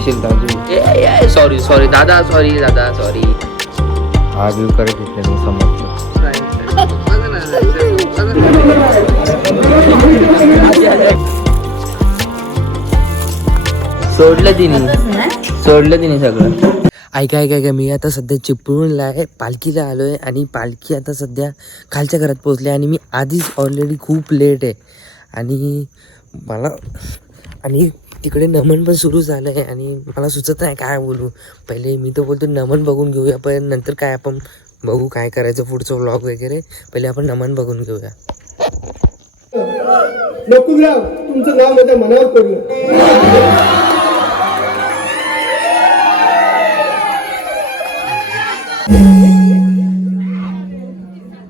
येशील दादू. सॉरी दादा, सॉरी. आग करत घेतलं मी समजलं. सोडलं तिने सगळं. ऐका मी आता सध्या चिपळूणला आहे, पालखीला आलोय आणि पालखी आता सध्या खालच्या घरात पोहोचली आणि मी आधीच ऑलरेडी खूप लेट आहे आणि तिकडे नमन पण सुरू झालं आहे आणि मला सुचत नाही काय बोलू. पहिले मी तर बोलतो नमन बघून घेऊया, पण नंतर काय आपण बघू काय करायचं पुढचं व्लॉग वगैरे. पहिले आपण नमन बघून घेऊया. नकुलराव, तुमचं नाव माझ्या मनावर पडलं.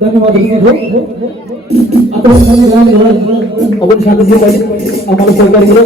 धन्यवाद. आता आपण शांत घेऊ पाहिजे, आम्हाला सहकार्य केलं.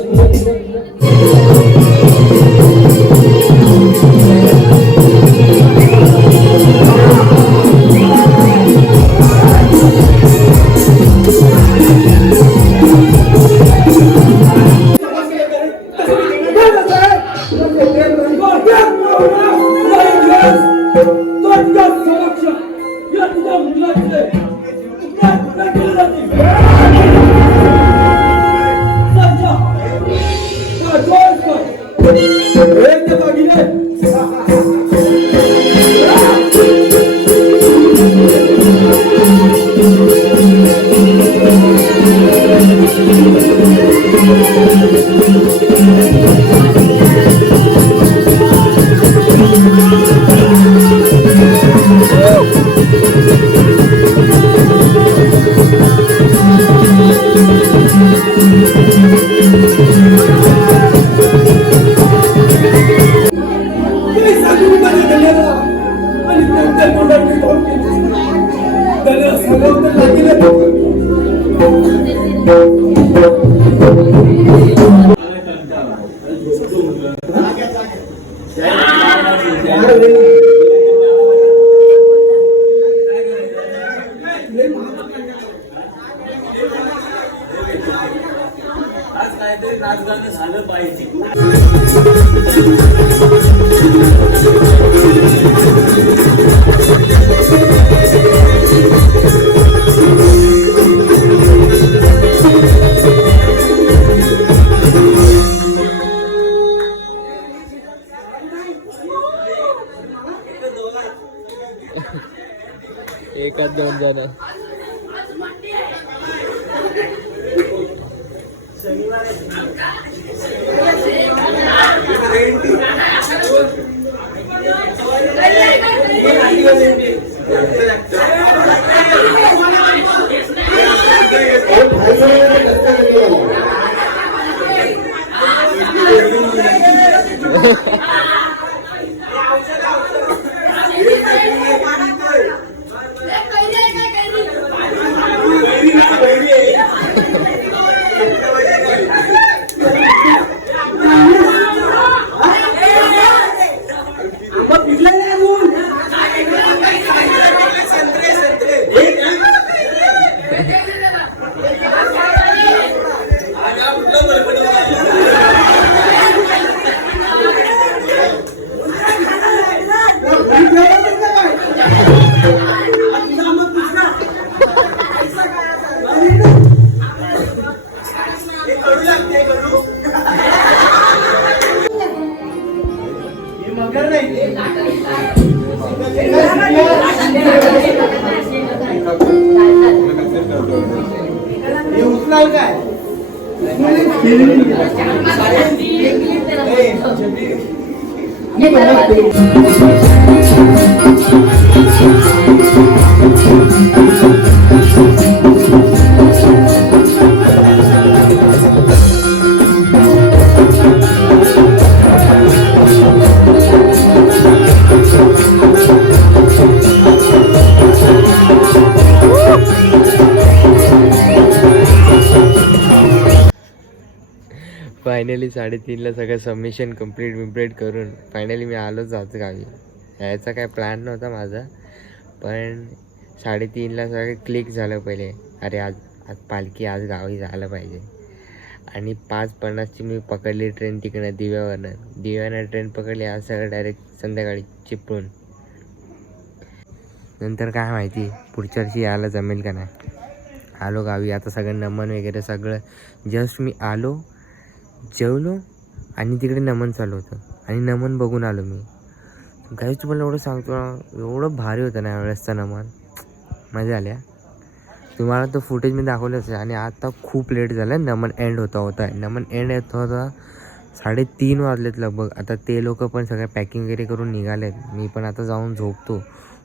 एकाच 2 जण. फायनली 3:30ला सगळं सबमिशन कंप्लीट करून फायनली मी आलोच आज गावी. यायचा काय प्लॅन नव्हता माझा, पण 3:30ला सगळं क्लिक झालं पहिले. अरे आज पालखी आज गावी जायला पाहिजे. आणि 5:50ची मी पकडली ट्रेन तिकडं दिव्यावरनं ट्रेन पकडली. आज सगळं डायरेक्ट संध्याकाळी चिपळूण. नंतर काय माहिती पुढच्या वर्षी यायला जमेल का नाही. आलो गावी आता सगळं नमन वगैरे सगळं. जस्ट मी आलो, जेवलो आणि तिकडे नमन चालू होतं आणि नमन बघून आलो मी. काहीच तुम्हाला एवढं सांगतो ना, एवढं भारी होतं ना यावेळेसचा नमन. मजा आल्या. तुम्हाला तो फुटेज मी दाखवलंच आहे. आणि आता खूप लेट झालं. नमन एंड नमन एंड होता 3:30 वाजलेत लगभग. आता ते लोक पण सगळं पॅकिंग वगैरे करून निघालेत. मी पण आता जाऊन झोपतो.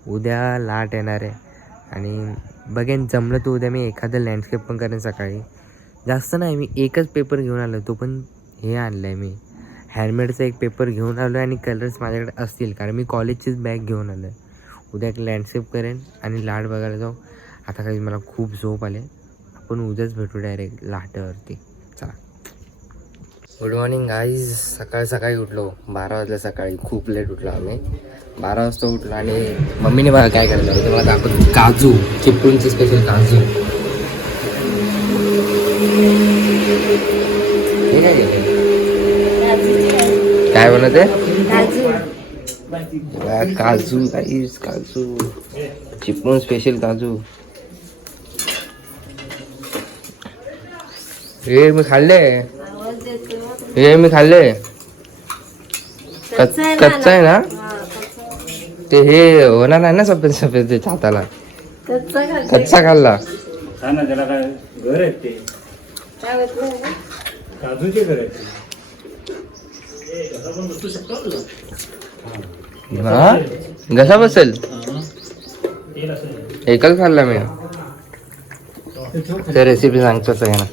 उद्या लाट येणार आहे आणि बघेन जमलं तर उद्या मी एखादं लँडस्केप पण करेन सकाळी. जास्त नाही, मी एकच पेपर घेऊन आलो. तो पण हे आणलं आहे मी, हँडमेडचा एक पेपर घेऊन आलो आहे आणि कलर्स माझ्याकडे असतील कारण मी कॉलेजचीच बॅग घेऊन आलो आहे. उद्या एक लँडस्केप करेन आणि लाट बघायला जाऊ. आता काही मला खूप झोप आले. आपण उद्याच भेटू डायरेक्ट लाटावरती. चला. Good morning guys. सकाळी उठलो 12 वाजल्या. सकाळी खूप लेट उठलो आम्ही. 12 वाजता उठलो आणि मम्मीने बघा काय करायला लावलं. तुम्हाला दाखवतो काजू, चिपळूणचे स्पेशल काजू. हे काय केलं, काय बनत आहे? काजू गाईज, काजू चिपळूण स्पेशल काजू. हे मी खाल्ले कच्चा आहे ना ते. हे होणार नाही ना सफेद सफेद ते हाताला. कच्चा खाल्ला. त्याला काय घर आहेत ते काजूचे घर आहेत. हा कसा बसेल? एकच खाल्ला मी. ते रेसिपी सांगतो सगळ्यांना.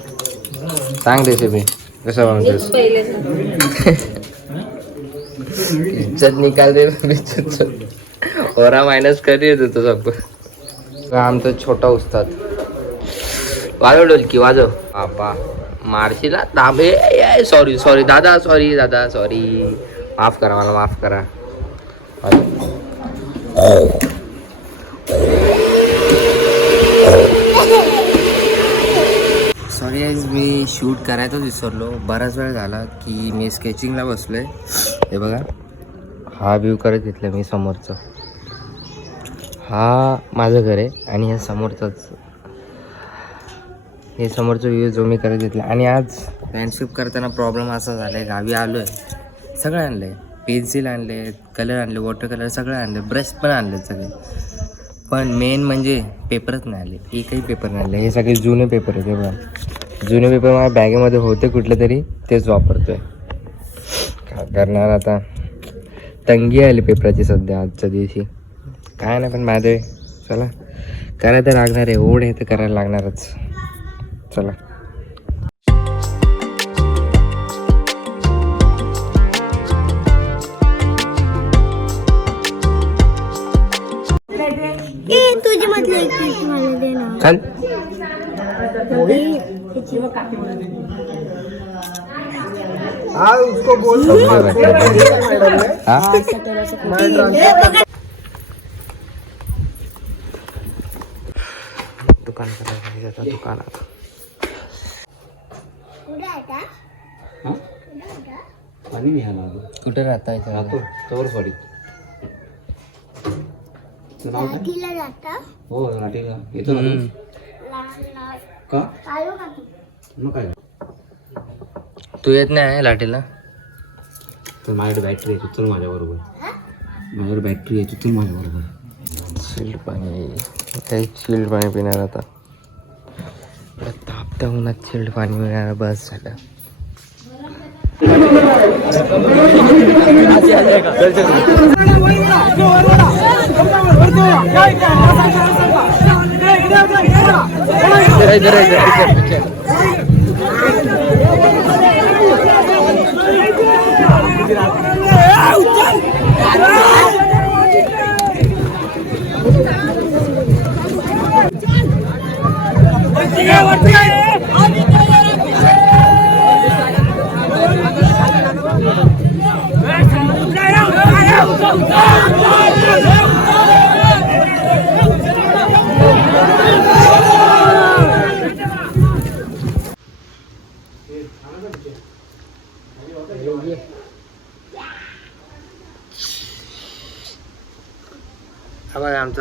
सांग रेसिपी कसा बनवतोस. इज्जत निकाल दे. ओरा मायनस कधी येत होतो सब. आमचा छोटा उस्ताद. वाजव ढोलकी वाजव. बाबा मारशीला दाबे. सॉरी दादा, सॉरी माफ करा, मला माफ करा. सॉरी आज मी शूट करायचंच विसरलो. बराच वेळ झाला की मी स्केचिंगला बसलो आहे. हे बघा हा व्ह्यू करत घेतला मी समोरचं. हा माझं घर आहे आणि हे समोरचं व्ह्यू जो मी करत घेतला. आणि आज लँडस्केप करताना प्रॉब्लेम असा झाला आहे, गावी आलो आहे, सगळं आणलं आहे. पेन्सिल आणले, कलर आणले, वॉटर कलर सगळं आणलं, ब्रश पण आणले सगळे. पण मेन म्हणजे पेपरच नाही आले. एकही पेपर नाही आले. हे सगळे जुने पेपर आहेत. हे बघा जुने पेपर माझ्या बॅगेमध्ये होते कुठले तरी, तेच वापरतो आहे. काय करणार आता, तंगी आली पेपराची सध्या आजच्या दिवशी. काय नाही पण माझे चला करायला तर लागणार आहे. ओढ आहे तर करायला लागणारच. चला. तुझी मधली एक पीस मला दे ना. चल हाँ उसको बोल दुकान करायला दुकानात. पाणी घ्यायला कुठे राहताय? तवर सॉरी लाठीला जाता हो नाटीला येतो ना का मग काय. तू येत नाही लाटेला? तर माझ्याकडे बॅटरी आहे, तू चल माझ्याबरोबर. माझ्याकडे बॅटरी आहे, तू चल माझ्याबरोबर. चिल्ड पाणी, काही चिल्ड पाणी पिणार आता. तापता उन्हात चिल्ड पाणी मिळणार, बस झालं.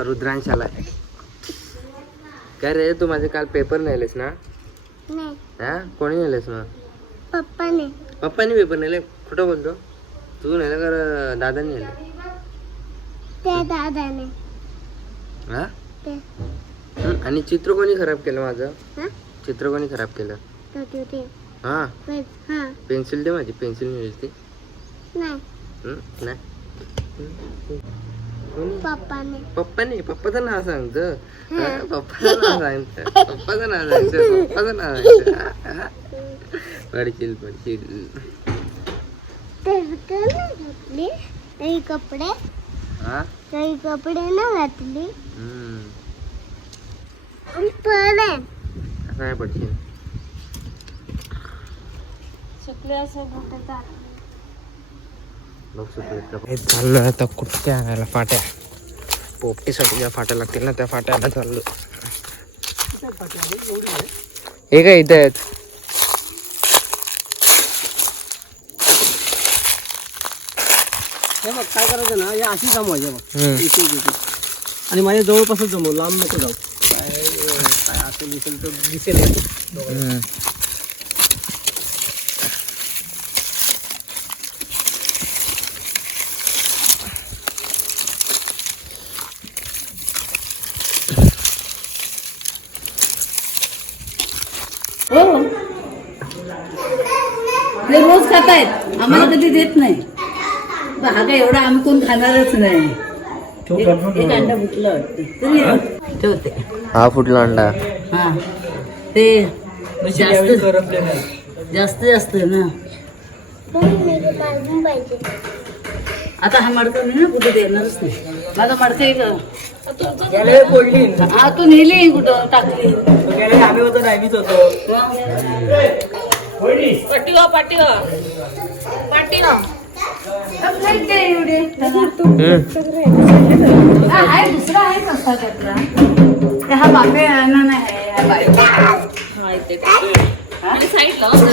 रुद्रांश आला. काय रे तू माझे काल पेपर नेलेस ना? नाही हा कोणी नेलेस मग? पप्पाने. पप्पानी पेपर नेले? कुठं बोलतो तू? नेलं का दादानी नेले? त्या दादाने. हा ते आणि चित्र कोणी खराब केलं माझं? हा चित्र कोणी खराब केलं? तो ते हा हा पेन्सिल दे, माझी पेन्सिल नेली ती. नाही नाही कोणी? पप्पाने. पप्पानी. पप्पाचं नाव सांगतं. पप्पाचं नाव सांगतं. पप्पाचं नाव सांगतं. पप्पाचं नाव सांगतं. पडशील पडशील. ते घातली काही कपडे. हा काही कपडे ना घातली हम्म. आणि पडले. काय पडशील? शुक्ले असं मोठं बघ सुटलं. चाललो आता कुठे आणायला फाट्या. पोपटीसाठी ज्या फाट्या लागतील ना त्या फाट्या आणायला चाललो. हे काय इथं आहेत? हे बघ काय करायचं ना, या अशी जमवायची बघ. एक एक एक. आणि माझ्या जवळपासच जमव, लांब नको जाऊ. काय असेल दिसेल तर दिसेल. हो ते रोज खातायत, आम्हाला कधी देत नाही. पण हा काय एवढा आम्ही कोण खाणारच नाही. एक अंडा फुटलं वाटतं. तरी ठेवते. हा फुटला अंडा. हा ते जास्त जास्त आहे ना. मारून पाहिजे. आता हा मडका नाही ना कुठे देणारच नाही. माझा मडका एक हा तू नेली कुठं टाकली. आम्ही होतो नाही, मीच होतो. एवढे आहे दुसरा आहे कसा त्यातला. ते हा बापे ना नाही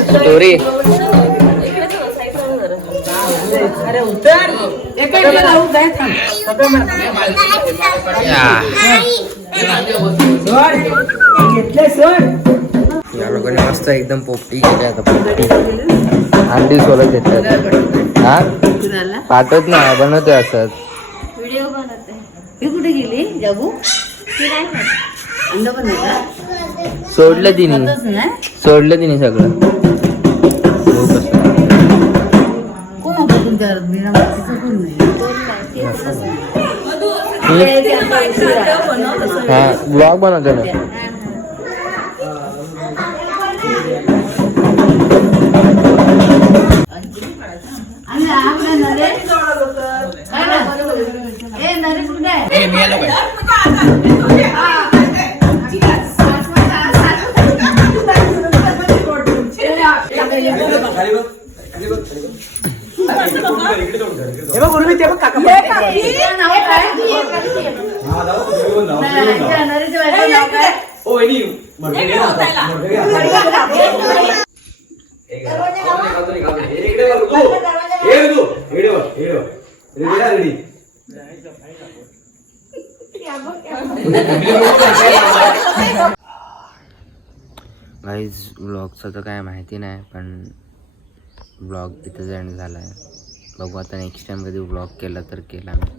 स्टोरी. अरे उतर एका लावू जाय. या लोकांनी मस्त एकदम पोपटी केली. आता पोपटी अंडी सोलत येतात. हा पाठवत नाही, बनवते असं. व्हिडिओ बनवते. ही कुठे गेली जाबू? अंड बनवला सोडलं तिने. नाही सोडलं तिने सगळं. हो कसं. कोण होतं तुमच्या बिना माहितीचं कोण नाही. हा ब्लॉग बनवतो ना. आणि आपल्या नरेश ए नरेश कुठे आहे? हे बघ उर्मी, ते बघ काका. गाईज ब्लॉगचं तर काय माहिती नाही, पण ब्लॉग इथं एंड झाला आहे. बघू आता नेक्स्ट टाइम कधी ब्लॉग केला तर केला मी.